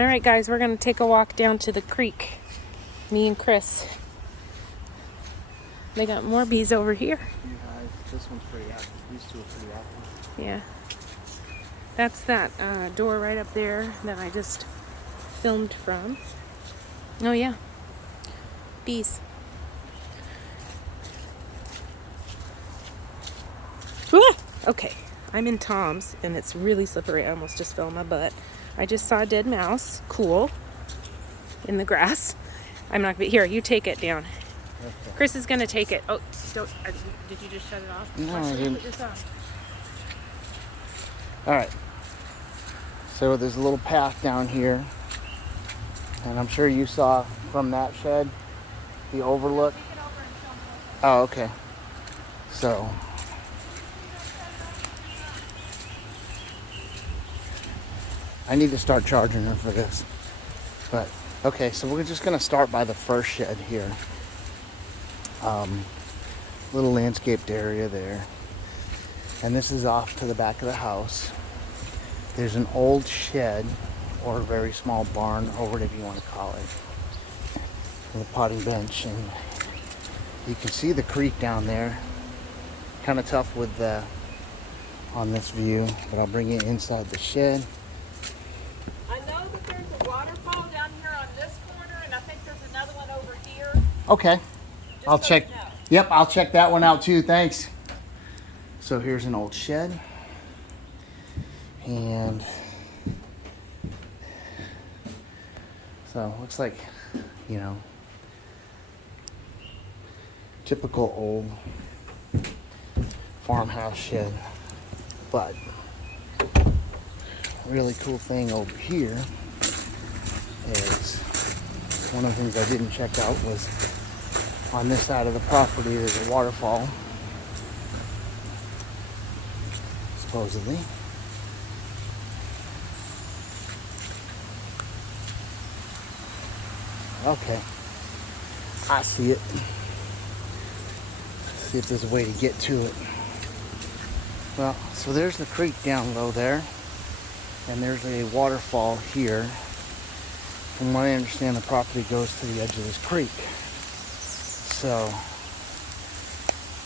All right, guys, we're going to take a walk down to the creek. Me and Chris. They got more bees over here. This one's pretty active. These two are pretty active. Yeah. That's that door right up there that I just filmed from. Oh, yeah. Bees. Ah! Okay. I'm in Tom's, and it's really slippery. I almost just fell on my butt. I just saw a dead mouse. Cool. In the grass. I'm not... Here, you take it down. Okay. Chris is going to take it. Oh, don't... Did you just shut it off? No, Watch, I didn't. put this on. All right. So there's a little path down here. And I'm sure you saw from that shed the overlook. Oh, okay. So... I need to start charging her for this. But, okay, so we're just going to start by the first shed here. Little landscaped area there. And this is off to the back of the house. There's an old shed, or a very small barn, or whatever you want to call it. With a potting bench. And you can see the creek down there. Kind of tough with the on this view, but I'll bring it inside the shed. Okay, I'll check. Yep, I'll check that one out too. Thanks. So here's an old shed, and so looks like, you know, typical old farmhouse shed. But really cool thing over here is one of the things I didn't check out was, on this side of the property, there's a waterfall, supposedly. Okay, I see it. Let's see if there's a way to get to it. Well, so there's the creek down low there, and there's a waterfall here. From what I understand, the property goes to the edge of this creek. So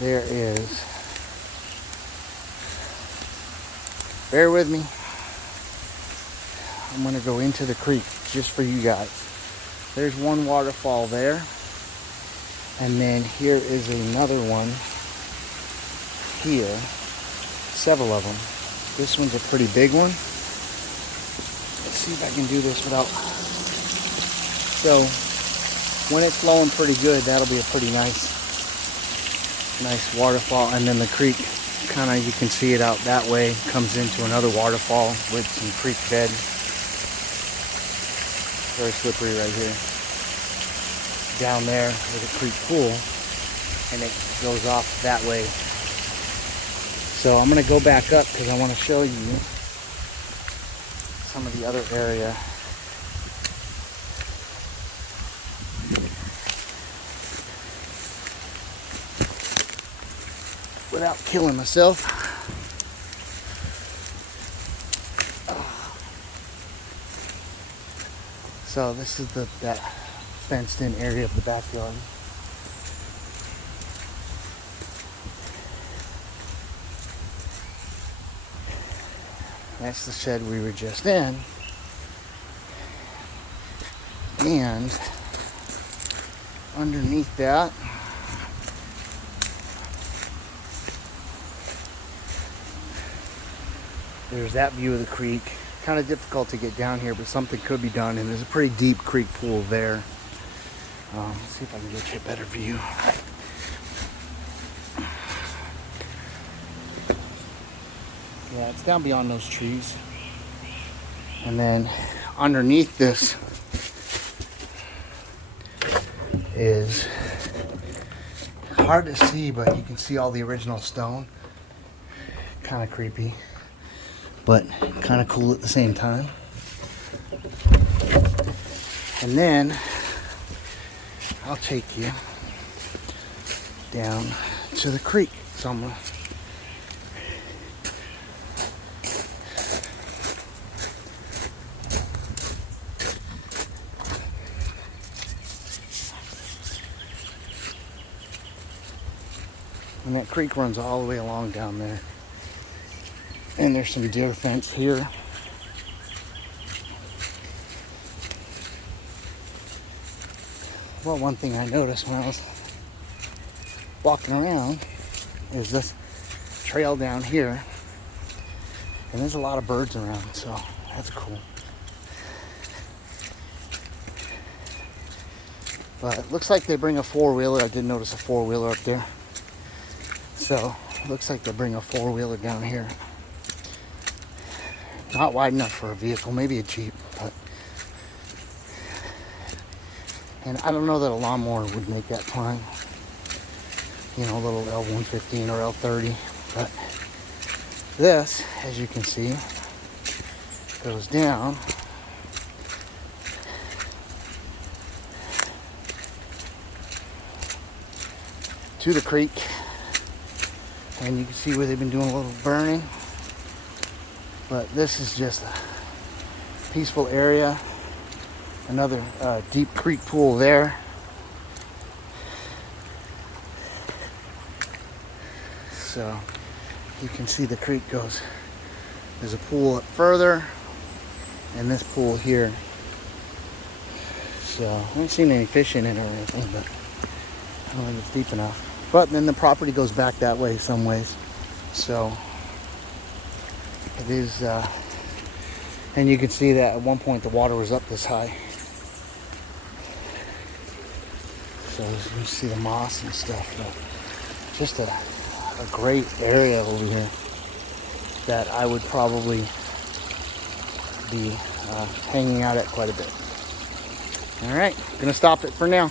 there is, bear with me, I'm going to go into the creek just for you guys. There's one waterfall there, and then here is another one here, several of them. This one's a pretty big one. Let's see if I can do this without... So when it's flowing pretty good, that'll be a pretty nice waterfall. And then the creek, kind of, you can see it out that way, comes into another waterfall with some creek bed. Very slippery right here. Down there with a creek pool, and it goes off that way. So I'm going to go back up because I want to show you some of the other area. Without killing myself. So this is that fenced in area of the backyard. That's the shed we were just in. And underneath that, there's that view of the creek. Kind of difficult to get down here, but something could be done. And there's a pretty deep creek pool there. Let's see if I can get you a better view. Yeah, it's down beyond those trees. And then underneath this is hard to see, but you can see all the original stone. Kind of creepy, but kind of cool at the same time. And then I'll take you down to the creek. So I'm gonna And that creek runs all the way along down there. And there's some deer fence here. Well, one thing I noticed when I was walking around is this trail down here. And there's a lot of birds around, so that's cool. But it looks like they bring a four-wheeler. I did notice a four-wheeler up there. So it looks like they bring a four-wheeler down here. Not wide enough for a vehicle, maybe a Jeep, but. And I don't know that a lawnmower would make that climb. You know, a little L115 or L30. But this, as you can see, goes down to the creek. And you can see where they've been doing a little burning. But this is just a peaceful area. Another deep creek pool there. So you can see the creek goes. There's a pool up further and this pool here. So I haven't seen any fish in it or anything, but I don't think it's deep enough. But then the property goes back that way some ways. So it is, and you can see that at one point the water was up this high. So you see the moss and stuff. But just a great area over here that I would probably be hanging out at quite a bit. All right, gonna stop it for now.